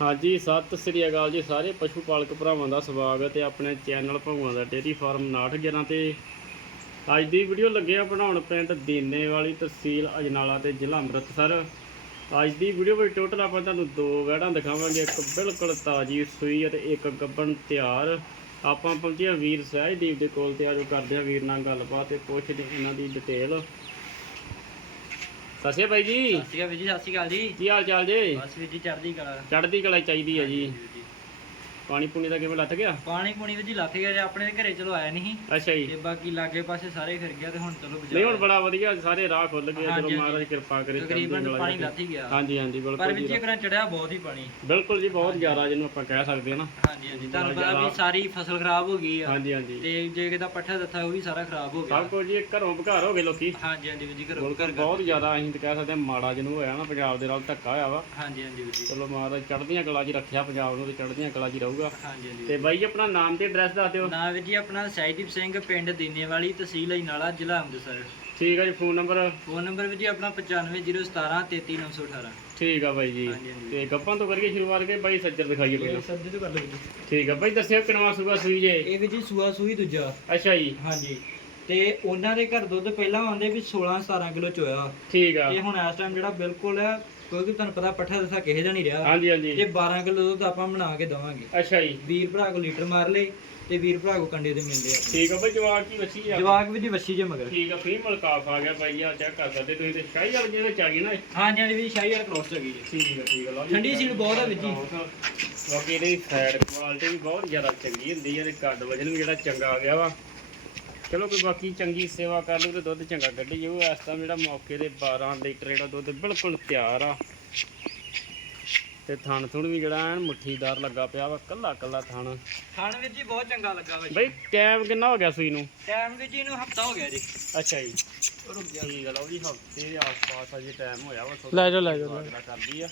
ਹਾਂਜੀ, ਸਤਿ ਸ੍ਰੀ ਅਕਾਲ ਜੀ ਸਾਰੇ ਪਸ਼ੂ ਪਾਲਕ ਭਰਾਵਾਂ ਦਾ ਸਵਾਗਤ ਹੈ ਆਪਣੇ ਚੈਨਲ ਭਗਵਾਨ ਦਾ ਡੇਅਰੀ ਫਾਰਮ 911 ਤੇ। ਅੱਜ ਦੀ ਵੀਡੀਓ ਲੱਗਿਆ ਬਣਾਉਣ ਪਿੰਡ ਦੀਨੇ ਵਾਲੀ ਤਹਿਸੀਲ ਅਜਨਾਲਾ ਤੇ ਜ਼ਿਲ੍ਹਾ ਅੰਮ੍ਰਿਤਸਰ। ਅੱਜ ਦੀ ਵੀਡੀਓ ਵਿੱਚ ਟੋਟਲ ਆਪਾਂ ਤੁਹਾਨੂੰ ਦੋ ਵੈੜਾਂ ਦਿਖਾਵਾਂਗੇ, ਇੱਕ ਬਿਲਕੁਲ ਤਾਜੀ ਸੂਈ ਅਤੇ ਇੱਕ ਗੱਬਣ ਤਿਆਰ। ਆਪਾਂ ਪਹੁੰਚੇ ਵੀਰ ਸਹਿਜਦੀਪ ਦੇ ਕੋਲ ਤੇ ਆਜੋ ਕਰਦੇ ਹਾਂ ਵੀਰ ਨਾਲ ਗੱਲਬਾਤ ਤੇ ਪੁੱਛਦੇ ਇਹਨਾਂ ਦੀ ਡਿਟੇਲ ਸਤਿ ਸ਼੍ਰੀ ਅਕਾਲ ਬਾਈ ਜੀ। ਸਤਿ ਸ਼੍ਰੀ ਅਕਾਲ ਵੀਰ ਜੀ ਸਤਿ ਸ਼੍ਰੀ ਅਕਾਲ ਜੀ। ਕੀ ਹਾਲ ਚਾਲ ਜੀ? ਬਸ ਵੀਰ ਜੀ ਚੜ੍ਹਦੀ ਕਲਾ। ਚੜ੍ਹਦੀ ਕਲਾ ਚਾਹੀਦੀ ਹੈ ਜੀ। ਪਾਣੀ ਪੂਣੀ ਦਾ ਕਿਵੇਂ ਲੱਥ ਗਿਆ? ਪਾਣੀ ਪੂਣੀ ਜੀ ਲੱਥ ਗਿਆ ਜੇ ਆਪਣੇ ਘਰੇ ਚਲੋ ਆਇਆ ਨਹੀਂ ਅੱਛਾ ਜੀ। ਤੇ ਬਾਕੀ ਲਾਗੇ ਪਾਸੇ ਸਾਰੇ ਫਿਰ ਗਿਆ ਤੇ ਹੁਣ ਚਲੋ ਬਚਾ ਨਹੀਂ ਹੁਣ ਬੜਾ ਵਧੀਆ ਸਾਰੇ ਰਾਹ ਖੁੱਲ ਗਏ ਚਲੋ। ਮਹਾਰਾਜ ਕਿਰਪਾ ਕਰੇ ਤਕਰੀਬਨ ਪਾਣੀ। ਲੱਥ ਹੀ ਗਿਆ। ਹਾਂਜੀ ਹਾਂਜੀ ਪਰ ਬਿਲਕੁਲ ਜੀ ਜੀ ਕਰਾਂ ਚੜਿਆ ਬਹੁਤ ਹੀ ਪਾਣੀ। ਬਿਲਕੁਲ ਜੀ ਬਹੁਤ ਜ਼ਿਆਦਾ ਜਿਹਨੂੰ ਆਪਾਂ ਕਹਿ ਸਕਦੇ ਹਾਂ ਨਾ। ਹਾਂਜੀ ਹਾਂਜੀ। ਤੁਹਾਨੂੰ ਪਤਾ ਵੀ। ਸਾਰੀ ਫਸਲ ਖਰਾਬ ਹੋ ਗਈ ਆ। ਹਾਂਜੀ ਹਾਂਜੀ। ਤੇ ਜੇ ਕਿਦਾ ਪੱਠਾ ਦਿੱਤਾ ਉਹ ਵੀ ਸਾਰਾ ਖਰਾਬ ਹੋ ਗਿਆ। ਸਭ ਕੁਝ ਜੀ ਘਰੋਂ ਬਘਾਰ ਹੋ ਗਏ ਲੋਕੀ। ਹਾਂਜੀ ਹਾਂਜੀ ਵੀਰ ਜੀ ਘਰੋਂ ਬਿਲਕੁਲ ਘਰ ਬਹੁਤ ਜ਼ਿਆਦਾ ਅਸੀਂ ਤਾਂ ਕਹਿ ਸਕਦੇ ਹਾਂ ਮਾੜਾ ਜਿਹਨੂੰ ਹੋਇਆ ਨਾ ਪੰਜਾਬ ਦੇ ਨਾਲ ਧੱਕਾ ਹੋਇਆ ਵਾ। ਹਾਂਜੀ ਹਾਂਜੀ ਵੀਰ ਜੀ। ਚਲੋ ਮਹਾਰਾਜ ਚੜ੍ਹਦੀਆਂ ਕਲਾ 'ਚ ਰੱਖਿਆ ਪੰਜਾਬ ਨੂੰ ਤੇ ਚੜ੍ਹਦੀਆਂ ਕਲਾ 'ਚ ਹਾਂਜੀ ਹਾਂਜੀ। ਤੇ ਬਾਈ ਆਪਣਾ ਨਾਮ ਤੇ ਐਡਰੈਸ ਦੱਸ ਦਿਓ। ਨਾ ਵੀਰ ਜੀ ਆਪਣਾ ਸਹਿਜਦੀਪ ਸਿੰਘ ਪਿੰਡ ਦੀਨੇਵਾਲੀ ਤਹਿਸੀਲ ਅਜਨਾਲਾ ਜ਼ਿਲ੍ਹਾ ਅੰਮ੍ਰਿਤਸਰ। ਠੀਕ ਹੈ ਜੀ ਫੋਨ ਨੰਬਰ? ਫੋਨ ਨੰਬਰ ਵੀਰ ਜੀ ਆਪਣਾ 95017 33918 ਠੀਕ ਆ ਬਾਈ ਜੀ। ਹਾਂਜੀ, ਹਾਂਜੀ। ਤੇ ਗੱਪਾਂ ਤੋਂ ਕਰੀਏ ਸ਼ੁਰੂਆਤ ਕੇ ਬਾਈ ਸੱਜਰ ਦਿਖਾਈਏ ਪਹਿਲਾਂ। ਸਭ ਤੋਂ ਕਰ ਲਓ ਜੀ। ਠੀਕ ਆ ਬਾਈ ਦੱਸਿਓ ਕਿਨਵਾ ਸੂਗਾ ਸੂਈ ਜੇ? ਇਹ ਵੀ ਜੀ ਸੂਆ ਸੂਈ ਦੂਜਾ। ਅੱਛਾ ਜੀ। ਹਾਂਜੀ। ਤੇ ਉਹਨਾਂ ਦੇ ਘਰ ਦੁੱਧ ਪਹਿਲਾਂ ਆਉਂਦੇ ਵੀ 16 17 ਕਿਲੋ ਚੋਇਆ ਠੀਕ ਆ। ਤੇ ਹੁਣ ਇਸ ਟਾਈਮ ਜਿਹੜਾ ਬਿਲਕੁਲ ਹੈ ਕਿਉਂਕਿ ਤੁਹਾਨੂੰ ਪਤਾ ਪੱਠਾ ਦਸਾ ਕਿਸੇ ਦਾ ਨਹੀਂ ਰਿਹਾ। ਹਾਂਜੀ ਹਾਂਜੀ। ਤੇ 12 ਕਿਲੋ ਦੁੱਧ ਆਪਾਂ ਬਣਾ ਕੇ ਦਵਾਂਗੇ। ਅੱਛਾ ਜੀ। ਵੀਰ ਭਰਾ ਕੋ ਲੀਟਰ ਮਾਰ ਲੇ ਤੇ ਵੀਰ ਭਰਾ ਕੋ ਕੰਡੇ ਤੇ ਮਿਲਦੇ ਆ। ਠੀਕ ਆ ਬਾਈ ਜਵਾਕ ਕੀ ਬੱਚੀ ਆ। ਜਵਾਕ ਵੀ ਜੀ ਵੱਛੀ ਜੇ ਮਗਰ। ਠੀਕ ਆ ਫੀਮੇਲ ਕਾਫ ਆ ਗਿਆ ਬਾਈ ਆ ਚੈੱਕ ਕਰ ਸਕਦੇ ਤੁਸੀਂ ਤੇ ਸ਼ਾਹੀ ਵਾਲੀ ਜਿਹਦੇ ਚ ਆ ਗਈ ਨਾ। ਹਾਂਜੀ ਹਾਂਜੀ ਵੀ ਸ਼ਾਹੀ ਵਾਲਾ ਕ੍ਰੋਸ ਹੈਗੀ ਜੀ। ਠੀਕ ਆ ਠੀਕ ਆ ਲਓ ਜੀ। ਠੰਡੀ ਸੀਲ ਬਹੁਤ ਆ ਵੀਰ ਜੀ। ਬਾਕੀ ਇਹਦੀ ਫੈਟ ਕੁਆਲਿਟੀ ਵੀ ਬਹੁਤ ਜ਼ਿਆਦਾ ਚੰਗੀ ਹੁੰਦੀ ਹੈ ਤੇ ਕੱਦ ਵਜਨ ਵੀ ਜਿਹੜਾ ਚੰਗਾ ਆ ਗਿਆ ਵਾ। ਚਲੋ ਕੋਈ ਬਾਕੀ ਚੰਗੀ ਸੇਵਾ ਕਰ ਲੂ ਤੇ ਦੁੱਧ ਚੰਗਾ ਕੱਢੀ ਜਾਊ। ਇਸ ਟਾਈਮ ਜਿਹੜਾ ਮੌਕੇ ਦੇ 12 ਲੀਟਰ ਜਿਹੜਾ ਦੁੱਧ ਬਿਲਕੁਲ ਤਿਆਰ ਆ। ਤੇ ਥਣ ਥੁਣ ਵੀ ਜਿਹੜਾ ਐਨ ਮੁੱਠੀਦਾਰ ਲੱਗਾ ਪਿਆ ਵਾ ਕੱਲਾ ਕੱਲਾ ਥਣ। ਖਾਣ ਵਿੱਚ ਜੀ ਬਹੁਤ ਚੰਗਾ ਲੱਗਾ ਵਾ ਜੀ। ਬਈ ਟਾਈਮ ਕਿੰਨਾ ਹੋ ਗਿਆ ਸੂਈ ਨੂੰ? ਟਾਈਮ ਵਿੱਚ ਜੀ ਨੂੰ ਹਫਤਾ ਹੋ ਗਿਆ ਜੀ। ਅੱਛਾ ਜੀ। ਰੁਕ ਜਾ ਠੀਕ ਆ ਲਓ ਜੀ ਹਫ਼ਤੇ ਦੇ ਆਸ-ਪਾਸ ਅਜੇ ਟਾਈਮ ਹੋਇਆ ਵਾ ਲੈ ਜਾਓ, ਲੈ ਜਾਓ, ਥੋੜ੍ਹਾ ਜਿਹੜਾ ਕਰਦੀ ਆ।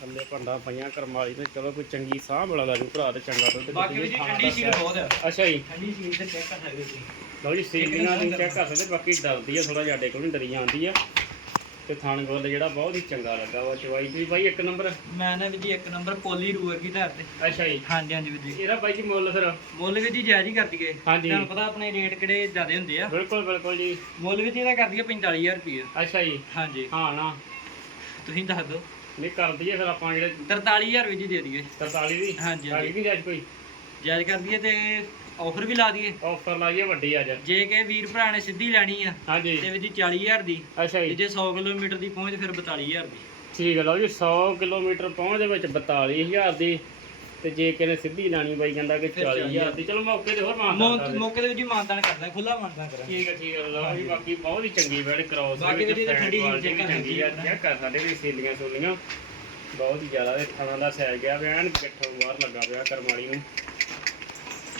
ਥੱਲੇ ਭੰਡਾ ਪਈਆਂ ਕਰਮਾਲੀ ਤੇ ਚਲੋ ਕੋਈ ਚੰਗੀ ਸਾਹ ਬੜਾ ਲਾ ਜੂ ਭਰਾ ਤੇ ਚੰਗਾ ਦੁੱਧ ਬਾਕੀ ਵੀ ਜੀ ਠੰਡੀ ਸੀਲ ਬਹੁਤ ਆ। ਅੱਛਾ ਜੀ। ਠੰਡੀ ਸੀਲ ਤੇ ਚੈੱਕ ਕਰ ਸਕਦੇ ਤੁਸੀਂ। ਲਓ ਜੀ ਸੀਲੀਆਂ ਦੀ ਚੈੱਕ ਕਰ ਸਕਦੇ ਬਾਕੀ ਡਰਦੀ ਆ ਥੋੜਾ ਜਿਹਾ ਸਾਡੇ ਕੋਲ ਡਰੀ ਜਾਂਦੀ ਆ। ਤੇ ਥਾਣ ਗੋਲ ਜਿਹੜਾ ਬਹੁਤ ਹੀ ਚੰਗਾ ਲੱਗਾ ਵਾ ਚਵਾਈ ਵੀ ਬਾਈ ਇੱਕ ਨੰਬਰ? ਮੈਂ ਨਾ ਵੀ ਜੀ ਇੱਕ ਨੰਬਰ ਪੋਲੀ ਰੂ ਵਰਗੀ ਧਾਰ ਤੇ। ਅੱਛਾ ਜੀ। ਹਾਂਜੀ ਹਾਂਜੀ ਵੀਰ ਜੀ। ਇਹਦਾ ਬਾਈ ਜੀ ਮੁੱਲ ਫਿਰ? ਮੁੱਲ ਵੀ ਜੀ ਜਾਇਜ਼ ਹੀ ਕਰ ਦਈਏ। ਤੁਹਾਨੂੰ ਪਤਾ ਆਪਣੇ ਰੇਟ ਕਿਹੜੇ ਜ਼ਿਆਦੇ ਹੁੰਦੇ ਆ। ਬਿਲਕੁਲ ਬਿਲਕੁਲ ਜੀ। ਮੁੱਲ ਵੀ ਜੀ ਇਹਦਾ ਕਰ ਦਈਏ 45000 ਰੁਪਏ ਅੱਛਾ ਜੀ। ਹਾਂਜੀ। ਹਾਂ ਨਾ। ਤੁਸੀਂ ਦੱਸ ਦਿਓ। ਨਹੀਂ ਕਰ ਦਈਏ ਫਿਰ ਆਪਾਂ ਜਿਹੜੇ 43000 ਵੀ ਜੀ ਦੇ ਦਈਏ। 43 ਦੀ? ਹਾਂਜੀ, ਸਾਡੀ ਵੀ ਜਾਇਜ਼ ਕੋਈ? ਜਾਇਜ਼ ਕਰ ਦਈਏ ਤੇ ਆਫਰ ਵੀ ਲਾ ਦਈਏ। ਆਫਰ ਲਾਈਏ ਵੱਡੀ ਅੱਜ ਜੇ ਕਿ ਵੀਰ ਭਰਾ ਨੇ ਸਿੱਧੀ ਲੈਣੀ ਆ ਹਾਂਜੀ। ਤੇ ਵੀ ਜੀ 40000 ਦੀ ਅੱਛਾ ਤੇ ਜੀ ਜੇ 100 ਕਿਲੋਮੀਟਰ ਦੀ ਪਹੁੰਚ ਫਿਰ 42000 ਦੀ। ਠੀਕ ਹੈ ਲਓ ਜੀ 100 ਕਿਲੋਮੀਟਰ ਪਹੁੰਚ ਦੇ ਵਿੱਚ 42000 ਦੀ। ਤੇ ਜੇ ਕਿਨੇ ਸਿੱਧੀ ਲਾਣੀ ਬਾਈ ਕਹਿੰਦਾ ਕਿ ਫਿਰ 40000 ਦੀ ਚਲੋ ਮੌਕੇ ਤੇ ਹੋਰ ਮਾਨ ਮੌ- ਮੌਕੇ ਦੇ ਵਿੱਚ ਹੀ ਮਾਨਦਾਨ ਕਰਦਾ ਖੁੱਲਾ ਮਾਨਦਾਨ ਕਰਾਂ। ਠੀਕ ਹੈ ਠੀਕ ਹੈ ਲਓ ਜੀ ਬਾਕੀ ਬਹੁਤ ਹੀ ਚੰਗੀ ਬੈਡ ਕਰਾਉਸ ਬਾਕੀ ਵੀ ਇਹਦੀ ਠੰਡੀ ਵੀ ਕਰ ਚੰਗੀ ਆ ਚੈੱਕ ਕਰ ਸਾਡੇ ਵੀ ਸੀਲੀਆਂ ਸੂਲੀਆਂ। ਬਹੁਤ ਹੀ ਜ਼ਿਆਦਾ ਦੇ ਥਾਣਾ ਦਾ ਸੈਲ ਗਿਆ ਵੀ ਐਨ ਗੱਠੋਂ ਬਾਹਰ ਲੱਗਾ ਪਿਆ ਕਰਮਾਲੀ ਨੂੰ।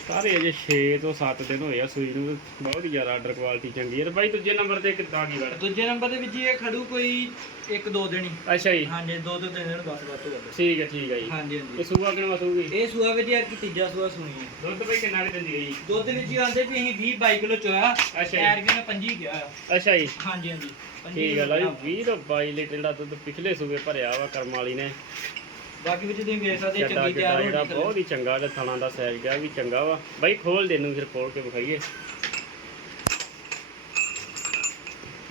ਸਾਰੇ ਅਜੇ 6 ਤੋਂ 7 ਦਿਨ ਹੋਏ ਆ ਸੂਈ ਨੂੰ ਬਹੁਤ ਹੀ ਜ਼ਿਆਦਾ ਆਰਡਰ ਕੁਆਲਿਟੀ ਚੰਗੀ ਹੈ ਤੇ ਬਾਈ ਦੂਜੇ ਨੰਬਰ ਤੇ ਕਿੱਦਾਂ ਕੀ ਬੈਡ ਦੂਜੇ ਨੰਬਰ ਦੇ ਵਿੱਚ ਜੀ ਇਹ ਖੜੂ ਕੋਈ ਇੱਕ ਦੋ ਦਿਨ ਹੀ। ਅੱਛਾ ਜੀ। ਹਾਂਜੀ ਦੋ ਤਿੰਨ ਦਿਨ ਬਸ ਬਸ ਹੋ ਠੀਕ ਹੈ ਠੀਕ ਹੈ ਜੀ। ਹਾਂਜੀ ਇਹ ਹਾਂਜੀ ਸੂਆ ਕਿੰਨਾ ਵਸੂਗੀ ਇਹ ਸੂਆ ਵਿੱਚ ਯਾਰ ਕੀ ਤੀਜਾ ਸੂਆ ਸੁਣੀ ਹੈ ਦੁੱਧ ਬਈ ਕਿੰਨਾ ਕੁ ਦਿੰਦੀ ਹੈ ਜੀ? ਦੁੱਧ ਵਿੱਚ ਹੀ ਆਂਦੇ ਵੀ ਅਸੀਂ 20 22 ਕਿਲੋ ਚੋਇਆ ਅੱਛਾ ਜੀ। ਐਰ ਕਿ 25 ਗਿਆ। ਅੱਛਾ ਜੀ। ਹਾਂਜੀ ਹਾਂਜੀ। 25 ਠੀਕ ਹੈ ਲਾ ਜੀ ਬਣਾ। 20 ਤੋਂ 22 ਲੀਟਰ ਜਿਹੜਾ ਦੁੱਧ ਪਿਛਲੇ ਸੂਬੇ ਭਰਿਆ ਵਾ ਕਰਮ ਵਾਲੀ ਨੇ। ਬਾਕੀ ਵਿੱਚ ਤੁਸੀਂ ਵੇਖ ਸਕਦੇ ਚੱਡਾ ਚੰਗੀ ਚੱਡਾ ਤਿਆਰ ਜਿਹੜਾ ਹੋਣੀ ਬਹੁਤ ਹੀ ਚੰਗਾ ਤੇ ਥਣਾ ਦਾ ਸਾਈਜ਼ ਗਿਆ ਵੀ ਚੰਗਾ ਵਾ। ਬਾਈ ਖੋਲ ਦੇ ਨੂੰ ਫਿਰ ਖੋਲ ਕੇ ਵਿਖਾਈਏ।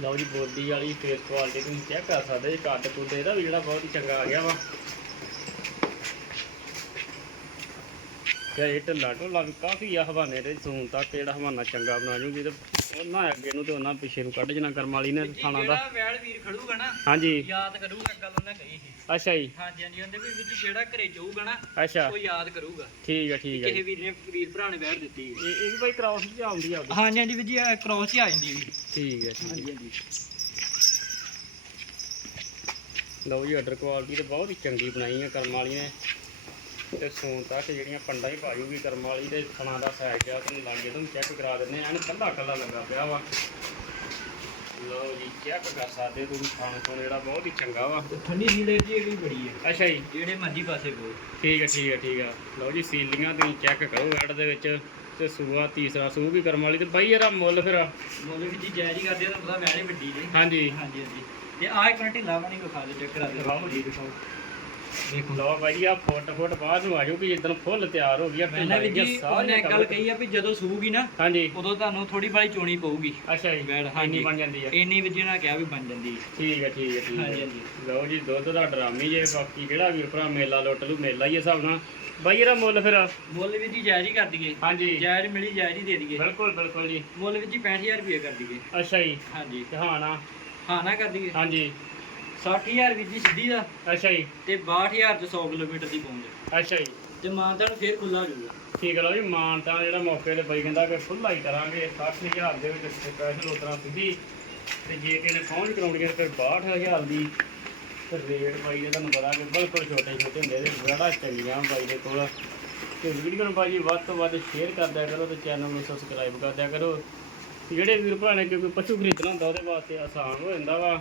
ਲਓ ਜੀ ਬੋਦੀ ਵਾਲੀ ਫੇਸ ਕੁਆਲਿਟੀ ਤੁਸੀਂ ਚੈੱਕ ਕਰ ਸਕਦੇ ਜੀ ਕੱਦ ਕੁੱਦ ਇਹਦਾ ਵੀ ਜਿਹੜਾ ਬਹੁਤ ਹੀ ਚੰਗਾ ਆ ਗਿਆ ਵਾ। ਤੇ ਇਹ ਢਿੱਲਾ ਢੋਲਾ ਵੀ ਕਾਫੀ ਆ ਹਵਾਨੇ ਦੇ ਸੂਨ ਤੱਕ ਜਿਹੜਾ ਹਵਾਨਾ ਚੰਗਾ ਬਣਾ ਜੂਗੀ ਤੇ ਉਹਨਾਂ ਅੱਗੇ ਨੂੰ ਤੇ ਉਹਨਾਂ ਪਿੱਛੇ ਨੂੰ ਕੱਢ ਜਣਾ ਕਰਮ ਵਾਲੀ ਨੇ ਥਾਣਾ ਦਾ। ਜਿਹੜਾ ਵੈਲ ਵੀਰ ਖੜੂਗਾ ਨਾ ਹਾਂਜੀ। ਯਾਦ ਕਰੂਗਾ ਗੱਲ ਉਹਨੇ ਕਹੀ ਸੀ। ਅੱਛਾ ਜੀ। ਹਾਂਜੀ ਹਾਂਜੀ ਉਹਦੇ ਵੀ ਵਿੱਚ ਜਿਹੜਾ ਘਰੇ ਜਾਊਗਾ ਨਾ ਅੱਛਾ। ਉਹ ਯਾਦ ਕਰੂਗਾ। ਠੀਕ ਹੈ ਠੀਕ ਹੈ ਕਿਸੇ ਵੀਰ ਨੇ ਵੀਰ ਭਰਾ ਨੇ ਵੈੜ ਦਿੱਤੀ ਇਹ ਇਹ ਵੀ ਬਾਈ ਕ੍ਰਾਸ ਚ ਆਉਂਦੀ ਆ ਉਹਦੀ ਹਾਂਜੀ ਹਾਂਜੀ ਵੀ ਜੀ ਕ੍ਰੋਸ ਹੀ ਆ ਜਾਂਦੀ ਵੀ। ਠੀਕ ਹੈ ਠੀਕ ਹੈ ਹਾਂਜੀ ਲਓ ਜੀ ਆਰਡਰ ਕੁਆਲਿਟੀ ਤੇ ਬਹੁਤ ਹੀ ਚੰਗੀ ਬਣਾਈ ਹੈ ਕਰਮ ਵਾਲੀ ਨੇ। ਤੇ ਸੂਣ ਤੱਕ ਜਿਹੜੀਆਂ ਪੰਡਾਂ ਹੀ ਪਾਜੂਗੀ ਕਰਮ ਵਾਲੀ ਤੇ ਥਣਾ ਦਾ ਸਾਈਜ਼ ਆ ਤੁਹਾਨੂੰ ਲਾਗੇ ਤੋਂ ਚੈੱਕ ਕਰਾ ਦਿੰਦੇ ਐਨ ਕੱਲਾ ਕੱਲਾ ਲੱਗਾ ਪਿਆ ਵਾ। ਲਓ ਜੀ ਚੈੱਕ ਕਰ ਸਕਦੇ ਤੁਸੀਂ ਖਾਣ ਤੋਂ ਜਿਹੜਾ ਬਹੁਤ ਹੀ ਚੰਗਾ ਵਾ। ਠੰਡੀ ਸੀਲ ਜੀ ਇਹ ਵੀ ਬੜੀ ਹੈ। ਅੱਛਾ ਜੀ। ਜਿਹੜੇ ਮਰਜ਼ੀ ਪਾਸੇ ਕੋ ਠੀਕ ਹੈ ਠੀਕ ਹੈ ਠੀਕ ਹੈ ਲਓ ਜੀ ਸੀਲੀਆਂ ਤੁਸੀਂ ਚੈੱਕ ਕਰੋ ਐਡ ਦੇ ਵਿੱਚ। ਤੇ ਸੂਆ ਤੀਸਰਾ ਸੂ ਵੀ ਕਰਮ ਵਾਲੀ ਤੇ ਬਾਈ ਯਾਰਾ ਮੁੱਲ ਫਿਰ ਮੁੱਲ ਵੀ ਜੀ ਜਾਇਜ਼ ਹੀ ਕਰਦੇ ਆ ਤੁਹਾਨੂੰ ਪਤਾ ਵੈਲੇ ਵੱਡੀ ਜੇ ਹਾਂਜੀ। ਹਾਂਜੀ ਹਾਂਜੀ। ਤੇ ਆਹ ਇੱਕ ਮਿੰਟ ਢਿੱਲਾ ਬਣੀ ਵਿਖਾ ਦੇ ਚੈੱਕ ਕਰਾ ਦੇ ਦਿਖਾਓ ਜੀ ਦਿਖਾਓ। ਦੇਖੋ ਲਓ ਬਾਈ ਆ ਫੁੱਟ ਫੁੱਟ ਬਾਅਦ ਨੂੰ ਆ ਜਾਊਗੀ ਜਿੱਦਣ ਫੁੱਲ ਤਿਆਰ ਹੋ ਗਿਆ ਮੈਨੇ ਵੀ ਜੀ ਉਹਨੇ ਇੱਕ ਗੱਲ ਕਹੀ ਆ ਵੀ ਜਦੋਂ ਸੂਗੀ ਨਾ ਹਾਂਜੀ। ਉਦੋਂ ਤੁਹਾਨੂੰ ਥੋੜੀ ਬਾਲੀ ਚੋਣੀ ਪਊਗੀ। ਅੱਛਾ ਜੀ ਬੈਡ, ਇੰਨੀ ਹਾਂਜੀ। ਬਣ ਜਾਂਦੀ ਹੈ ਇੰਨੀ ਵਿੱਚ ਨਾ ਕਿਹਾ ਵੀ ਬਣ ਜਾਂਦੀ ਹੈ। ਠੀਕ ਹੈ ਠੀਕ ਹੈ ਹਾਂਜੀ ਹਾਂਜੀ। ਲਓ ਜੀ ਦੁੱਧ ਦਾ ਡਰਾਮੀ ਜੇ ਬਾਕੀ ਜਿਹੜਾ ਵੀਰ ਭਰਾ ਮੇਲਾ ਲੁੱਟ ਲੂ ਮੇਲਾ ਹੀ ਹੈ ਹਿਸਾਬ ਨਾਲ। ਬਾਈ ਇਹਦਾ ਮੁੱਲ ਫਿਰ? ਮੁੱਲ ਵੀ ਜੀ ਜਾਇਜ਼ ਹੀ ਕਰ ਦਈਏ। ਹਾਂਜੀ। ਜਾਇਜ਼ ਮਿਲੀ ਜਾਇਜ਼ ਹੀ ਦੇ ਦਈਏ। ਬਿਲਕੁਲ ਬਿਲਕੁਲ ਜੀ। ਮੁੱਲ ਵੀ ਜੀ 65000 ਰੁਪਏ ਕਰ ਦਈਏ। ਅੱਛਾ ਜੀ। ਹਾਂਜੀ। ਤੇ ਹਾਂ ਨਾ? ਹਾਂ ਨਾ ਕਰ ਦਈਏ। ਹਾਂਜੀ। 60000 ਵੀ ਜੀ ਸਿੱਧੀ ਦਾ। ਅੱਛਾ ਜੀ। ਤੇ 62000 ਚ 100 ਕਿਲੋਮੀਟਰ ਦੀ ਪਹੁੰਚ ਅੱਛਾ ਜੀ। ਤੇ ਮਾਨਤਾ ਨੂੰ ਫੇਰ ਖੁੱਲਾ ਹੋ ਜਾਊਗਾ ਠੀਕ ਹੈ ਲਓ ਜੀ ਮਾਨ ਤਾਂ ਜਿਹੜਾ ਮੌਕੇ ਤੇ ਬਾਈ ਕਹਿੰਦਾ ਕਿ ਖੁੱਲਾ ਹੀ ਕਰਾਂਗੇ 60000 ਦੇ ਵਿੱਚ ਸਪੈਸ਼ਲ ਉਤਰਾ ਸਿੱਧੀ। ਤੇ ਜੇ ਕਿਸੇ ਨੇ ਪਹੁੰਚ ਕਰਾਉਣੀ ਹੈ ਫਿਰ 62000 ਦੀ ਤੇ ਰੇਟ ਬਾਈ ਦਾ ਤੁਹਾਨੂੰ ਪਤਾ ਕਿ ਬਿਲਕੁਲ ਛੋਟੇ ਛੋਟੇ ਹੁੰਦੇ ਨੇ ਬੜਾ ਚੰਗੀਆਂ ਬਾਈ ਦੇ ਕੋਲ। ਤੇ ਵੀਡੀਓ ਨੂੰ ਬਾਈ ਵੱਧ ਤੋਂ ਵੱਧ ਸ਼ੇਅਰ ਕਰ ਦਿਆ ਕਰੋ ਤੇ ਚੈਨਲ ਨੂੰ ਸਬਸਕ੍ਰਾਈਬ ਕਰ ਦਿਆ ਕਰੋ। ਜਿਹੜੇ ਵੀਰ ਭਰਾ ਨੇ ਕੋਈ ਪਸ਼ੂ ਖਰੀਦਣਾ ਹੁੰਦਾ ਉਹਦੇ ਵਾਸਤੇ ਆਸਾਨ ਹੋ ਜਾਂਦਾ ਵਾ।